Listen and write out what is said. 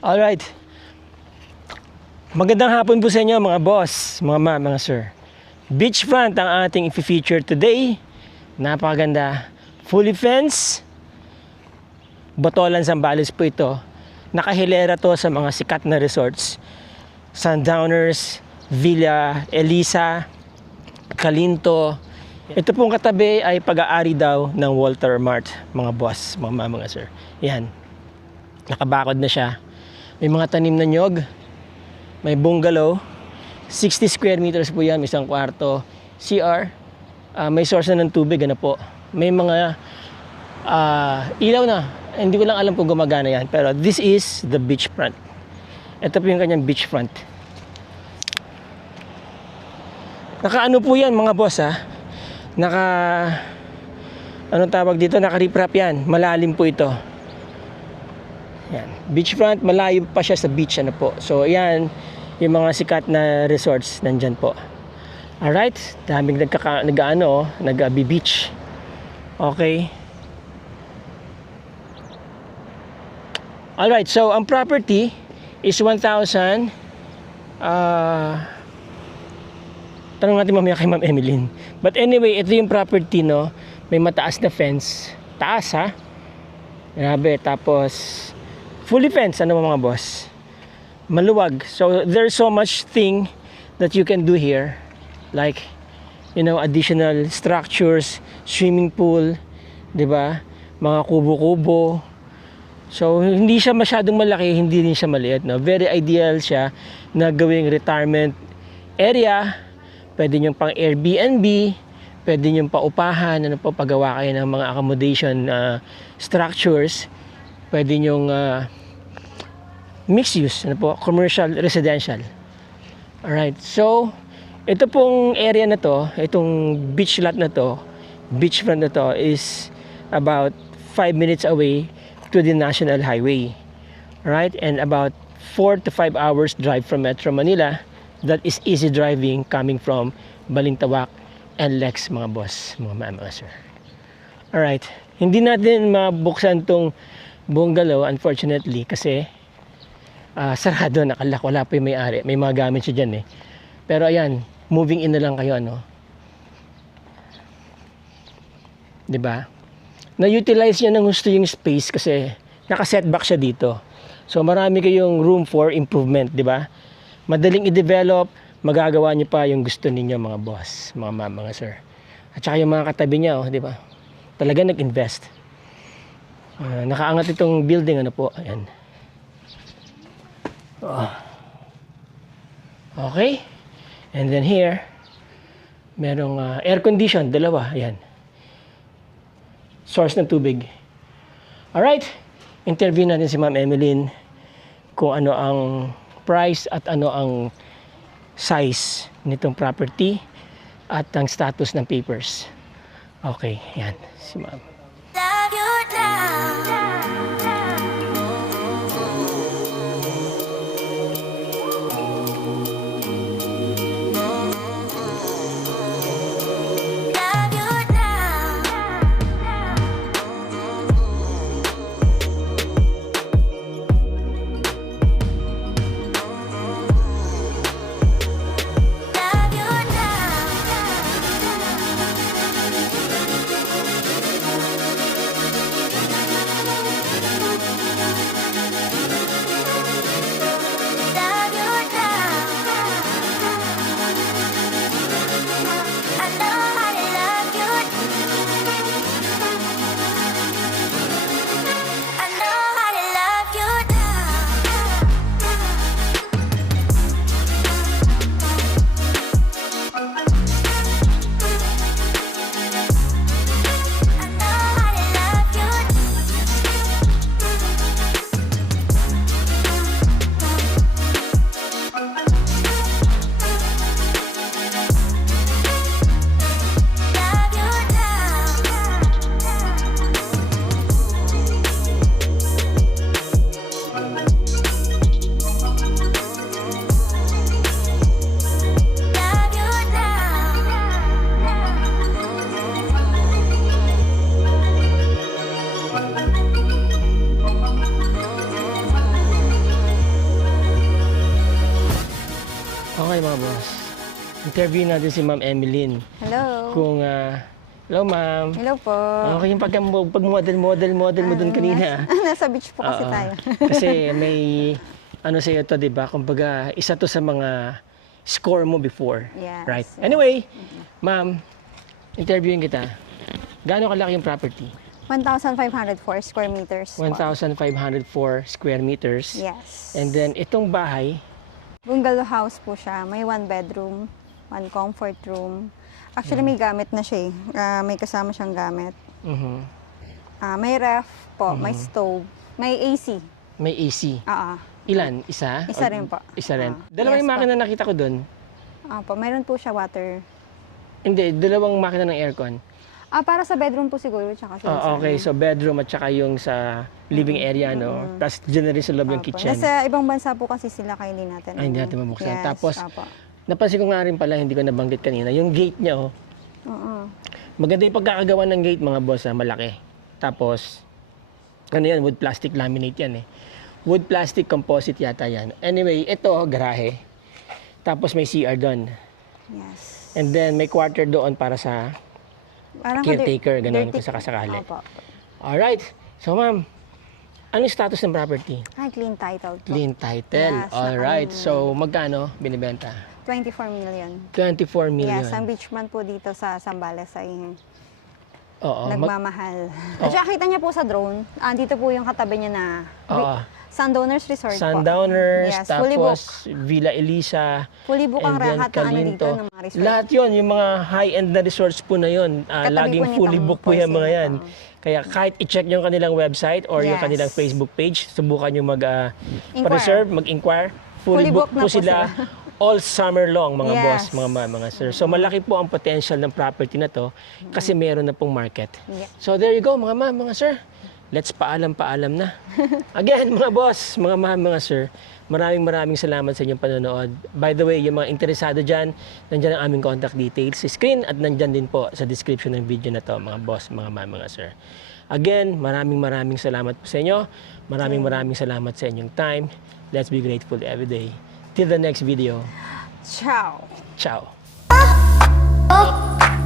Alright. Magandang hapon po sa inyo mga boss, mga ma'am, mga sir. Beachfront ang ating i-feature today. Napakaganda. Fully fenced. Botolan, Zambales po ito. Nakahilera to sa mga sikat na resorts. Sundowners, Villa Elisa, Calinto. Ito pong katabi ay pag-aari daw ng Walter Mart, mga boss, mga ma'am, mga sir. Yan. Nakabakod na siya. May mga tanim na nyog. May bungalow. 60 square meters po yan, isang kwarto. CR. May source na ng tubig, ano po. May mga ilaw na. Hindi ko lang alam kung gumagana yan. Pero this is the beachfront. Ito po yung kanyang beachfront. Naka-ano po yan mga boss ha. Anong tawag dito? Naka-riprap yan. Malalim po ito. Yan. Beachfront, malayo pa siya sa beach, ano po. So, yan, yung mga sikat na resorts, nandyan po. Alright, daming nag-beach. Okay. Alright, so, ang property is 1,000. Tanong natin mamaya kay Ma'am Emeline. But anyway, ito yung property, no. May mataas na fence. Taas, ha. Grabe, tapos fully fenced, ano mga boss? Maluwag. So there's so much thing that you can do here, like, you know, additional structures, swimming pool, 'di ba? Mga kubo-kubo. So hindi siya masyadong malaki, hindi rin siya maliit, no? Very ideal siya na gawing retirement area. Pwede nyo pang Airbnb, pwede nyo paupahan, ano po, pagawa kayo ng mga accommodation structures. Pwede nyong mixed use, ano po, commercial, residential. Alright, so ito pong area na to, itong beach lot na to, beachfront na to, is about 5 minutes away to the National Highway. Alright, and about 4 to 5 hours drive from Metro Manila. That is easy driving coming from Balintawak and Lex, mga boss, mga sir. Alright, hindi natin mabuksan tong bungalow, unfortunately, kasi sarado, nakalak, wala pa yung may-ari. May mga gamit siya dyan eh. Pero ayan, moving in na lang kayo, ano. Diba? Na-utilize niya ng gusto yung space kasi naka-setback siya dito. So marami kayong room for improvement, diba? Madaling i-develop, magagawa niyo pa yung gusto ninyo, mga boss, mga ma'am, mga sir. At saka yung mga katabi niya, oh, diba? Talaga nag-invest. Nakaangat itong building, ano po, ayan. Okay, and then here merong air condition, dalawa, ayan, source ng tubig. Alright, interview natin si Ma'am Emeline kung ano ang price at ano ang size nitong property at ang status ng papers. Okay, ayan si Ma'am. Okay mga boss. Interview natin si Ma'am Emeline. Hello. Hello ma'am. Hello po. Okay yung pag-model mo dun kanina. Nasa beach po kasi Oo. tayo. Kasi may ano sa'yo to, di ba? Kumbaga, isa to sa mga score mo before. Yes, Right? yes. Anyway, ma'am, interviewin kita. Gaano kalaki yung property? 1,504 square meters po. 1,504 square meters. Yes. And then, itong bahay, Bungalow house po siya. May 1 bedroom, 1 comfort room. Actually, may gamit na siya eh. May kasama siyang gamit. mhm, May ref po, may stove, may AC. may AC. Oo. Ilan? Isa? Isa O- rin po. Isa rin? Ah, Dalawa yes yung po. makina nakita ko dun. Po, mayroon po siya water. Hindi, dalawang makina ng aircon. Para sa bedroom po siguro, tsaka sa Oh, okay, so bedroom at saka yung sa living area, no? Tapos dyan na rin sa loob yung Opo. kitchen. Nasa ibang bansa po kasi sila, kaya hindi natin. Ay, hindi natin mabuksan. Yes, Tapos, opo. napansin ko nga rin pala, hindi ko nabanggit kanina, yung gate niya, oh. Oo. Maganda yung pagkakagawa ng gate, mga boss, malaki. Tapos, ano yan, wood plastic laminate yan eh. Wood plastic composite yata yan. Anyway, ito, garahe. Tapos may CR doon. Yes. And then, may quarter doon para sa Parang caretaker, ganun, dirty- kung sakasakali. Opo. Alright. So, ma'am, ano yung status ng property? Clean title po. Clean title. Yes, Alright. So, magkano binibenta? 24 million. 24 million. Yes, ang beachman po dito sa Zambales ay Oo. nagmamahal. At saka kita niya po sa drone, dito po yung katabi niya na Oo. Sundowners Resort po. Sundowners, Yes, fully book. tapos Villa Elisa, Fully book ang and then lahat ng ano dito Calinto. ng mga resort. Lahat yon, yung mga high-end na resorts po na yon, Katabi laging po fully nitong booked po yung Four mga yan. Seasons. Kaya kahit i-check yung kanilang website or yung Yes. kanilang Facebook page, subukan nyo Inquire. mag-reserve, mag-inquire. Fully Fully booked booked po na po sila all summer long, mga Yes. boss, mga sir. So malaki po ang potential ng property na to kasi meron na pong market. Yeah. So there you go, mga ma'am, mga sir. Let's paalam na. Again, mga boss, mga ma'am, mga sir, maraming salamat sa inyong panonood. By the way, yung mga interesado dyan, nandyan ang aming contact details sa screen at nandyan din po sa description ng video na to, mga boss, mga ma'am, mga sir. Again, maraming salamat po sa inyo. Maraming salamat sa inyong time. Let's be grateful every day. Till the next video. Ciao! Ciao! Oh.